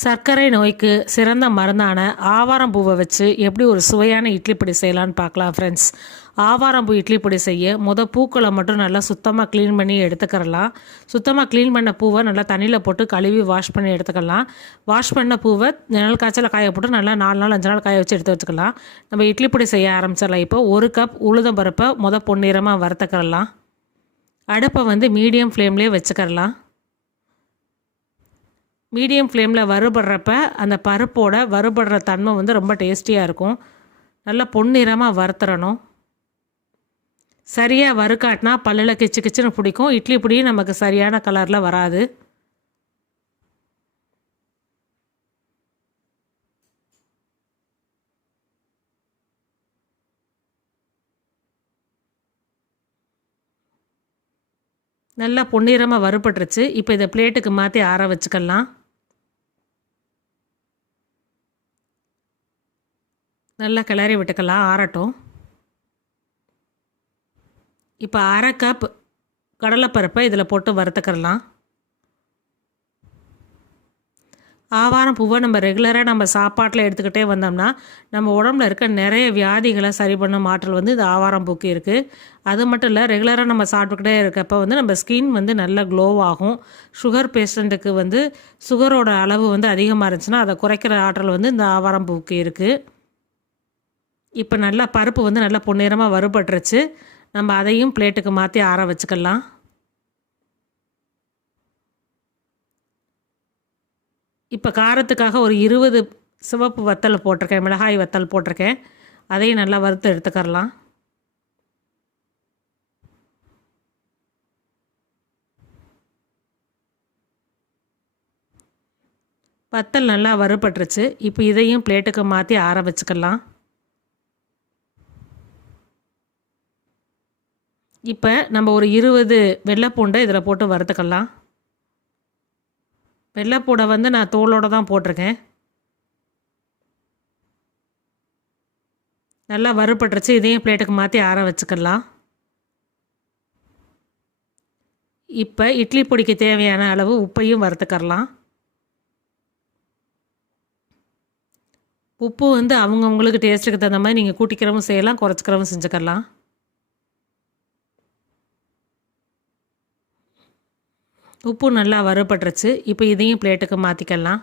சர்க்கரை நோய்க்கு சிறந்த மருந்தான ஆவாரம் பூவை வச்சு எப்படி ஒரு சுவையான இட்லி பொடி செய்யலான்னு பார்க்கலாம் ஃப்ரெண்ட்ஸ் ஆவாரம் பூ இட்லி பொடி செய்ய முத பூக்களை மட்டும் நல்லா சுத்தமாக க்ளீன் பண்ணி எடுத்துக்கிறலாம். சுத்தமாக க்ளீன் பண்ண பூவை நல்லா தண்ணியில் போட்டு கழுவி வாஷ் பண்ணி எடுத்துக்கலாம். வாஷ் பண்ண பூவை நிழல் காய்ச்சல காய போட்டு நல்லா நாலு நாள் அஞ்சு நாள் காய வச்சு எடுத்து வச்சுக்கலாம். நம்ம இட்லி பொடி செய்ய ஆரம்பிச்சிடலாம். இப்போ ஒரு கப் உளுதம் பருப்பை முத பொன்னிறமாக வறுத்துக்கிறலாம். அடுப்பை வந்து மீடியம் ஃப்ளேம்லேயே வச்சுக்கிறலாம். மீடியம் ஃப்ளேமில் வறுபடுறப்ப அந்த பருப்போட வறுபடுற தன்மை வந்து ரொம்ப டேஸ்டியாக இருக்கும். நல்லா பொன்னிறமாக வறுத்துறணும் சரியாக வறுக்காட்டினா பல்லில் கிச்சு கிச்சுன்னு பிடிக்கும். இட்லி பொடியும் நமக்கு சரியான கலரில் வராது. நல்லா பொன்னிறமாக வறுபட்டுருச்சு. இப்போ இதை பிளேட்டுக்கு மாற்றி ஆற வச்சுக்கலாம். நல்லா கிளறி விட்டுக்கலாம் ஆறட்டும். இப்போ அரை கப் கடலைப்பருப்பை இதில் போட்டு வறுத்துக்கிறலாம் ஆவாரம் பூவை நம்ம ரெகுலராக நம்ம சாப்பாட்டில் எடுத்துக்கிட்டே வந்தோம்னா நம்ம உடம்புல இருக்க நிறைய வியாதிகளை சரி பண்ணும் ஆற்றல் வந்து இந்த ஆவாரம் பூக்கு இருக்குது அது மட்டும் இல்லை ரெகுலராக நம்ம சாப்பிட்டுக்கிட்டே இருக்கப்போ வந்து நம்ம ஸ்கின் வந்து நல்லா க்ளோ ஆகும். சுகர் பேஷண்ட்டுக்கு வந்து சுகரோட அளவு வந்து அதிகமாக இருந்துச்சுன்னா அதை குறைக்கிற ஆற்றல் வந்து இந்த ஆவாரம் பூக்கு இருக்குது இப்போ நல்லா பருப்பு வந்து நல்லா பொன்னிறமாக வறுபட்டுருச்சு. நம்ம அதையும் பிளேட்டுக்கு மாற்றி ஆற வச்சுக்கலாம். இப்போ காரத்துக்காக ஒரு இருபது சிவப்பு வத்தல் போட்டிருக்கேன் மிளகாய் வத்தல் போட்டிருக்கேன். அதையும் நல்லா வறுத்து எடுத்துக்கரலாம் வத்தல் நல்லா வறுபட்டுருச்சு. இப்போ இதையும் பிளேட்டுக்கு மாற்றி ஆற வச்சுக்கலாம். இப்போ நம்ம ஒரு இருபது வெள்ளைப்பூண்டை இதில் போட்டு வறுத்துக்கலாம். வெள்ளைப்பூடை வந்து நான் தோலோடு தான் போட்டிருக்கேன். நல்லா வறுபட்டுருச்சு. இதையும் பிளேட்டுக்கு மாற்றி ஆற வச்சுக்கலாம். இப்போ இட்லி பொடிக்கு தேவையான அளவு உப்பையும் வறுத்துக்கரலாம் உப்பு வந்து அவங்கவுங்களுக்கு டேஸ்ட்டுக்கு தகுந்த மாதிரி நீங்கள் கூட்டிக்கிறவும் செய்யலாம் குறைச்சிக்கிறவும் செஞ்சுக்கலாம். உப்பு நல்லா வறுபட்டுருச்சு. இப்போ இதையும் பிளேட்டுக்கு மாற்றிக்கலாம்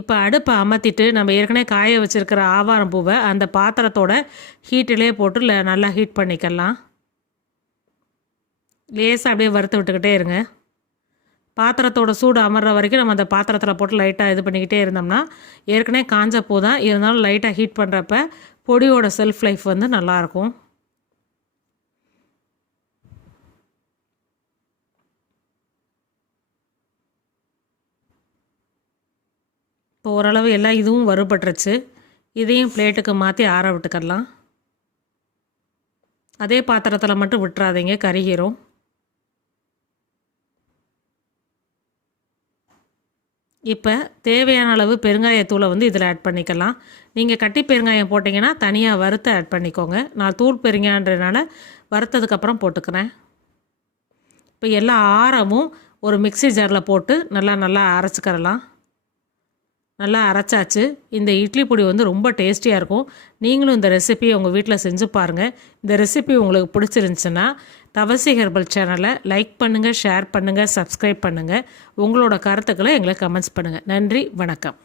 இப்போ அடுப்பை அமர்த்திட்டு நம்ம ஏற்கனவே காய வச்சுருக்கிற ஆவாரம் பூவை அந்த பாத்திரத்தோட ஹீட்டிலே போட்டு நல்லா ஹீட் பண்ணிக்கலாம். லேசாக அப்படியே வறுத்து விட்டுக்கிட்டே இருங்க. பாத்திரத்தோட சூடு அமர்ற வரைக்கும் நம்ம அந்த பாத்திரத்தில் போட்டு லைட்டாக இது பண்ணிக்கிட்டே இருந்தோம்னா ஏற்கனவே காஞ்ச பூ தான். இருந்தாலும் லைட்டாக ஹீட் பண்ணுறப்ப பொடியோட செல்ஃப் லைஃப் வந்து நல்லாயிருக்கும் இப்போ ஓரளவு எல்லாம் இதுவும் வறுபட்டுருச்சு. இதையும் பிளேட்டுக்கு மாற்றி ஆற விட்டுக்கலாம் அதே பாத்திரத்தில் மட்டும் விட்டுறாதீங்க கருகிரும். இப்போ தேவையான அளவு பெருங்காயத்தூளை வந்து இதில் ஆட் பண்ணிக்கலாம். நீங்கள் கட்டி பெருங்காயம் போட்டிங்கன்னா தனியாக வறுத்த ஆட் பண்ணிக்கோங்க. நான் தூள் பெருங்காயன்றதுனால வறுத்ததுக்கப்புறம் போட்டுக்கிறேன். இப்போ எல்லா ஆரமும் ஒரு மிக்சி ஜாரில் போட்டு நல்லா நல்லா அரைச்சிக்கிறலாம். நல்லா அரைச்சாச்சு. இந்த இட்லி பொடி வந்து ரொம்ப டேஸ்டியாக இருக்கும். நீங்களும் இந்த ரெசிபியை உங்கள் வீட்டில் செஞ்சு பாருங்கள் இந்த ரெசிபி உங்களுக்கு பிடிச்சிருந்துச்சுன்னா தவசி ஹெர்பல் சேனலை லைக் பண்ணுங்கள் ஷேர் பண்ணுங்கள் சப்ஸ்கிரைப் பண்ணுங்கள் உங்களோட கருத்துக்களை எங்களை கமெண்ட்ஸ் பண்ணுங்கள் நன்றி வணக்கம்.